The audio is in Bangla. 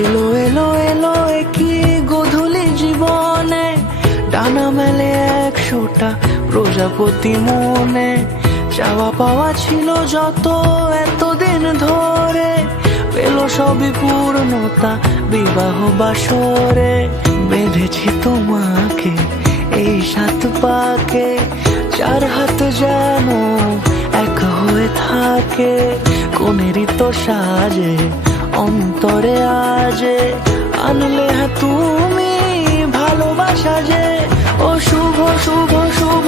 এলো এলো এলো একই গধূলি জীবনে, ডানা মেলে 100টা প্রজাপতি মনে। চাওয়া পাওয়া ছিল যত এতদিন ধরে, পেল সবই পূর্ণতা বিবাহ বাসরে। বেঁধেছি তোমাকে এই 7 পাকে, 4 হাত যেন এক হয়ে থাকে। কোনেরই তো সাজে অন্তরে আজে, আনলে তুমি ভালোবাসা যে। ও শুভ শুভ শুভ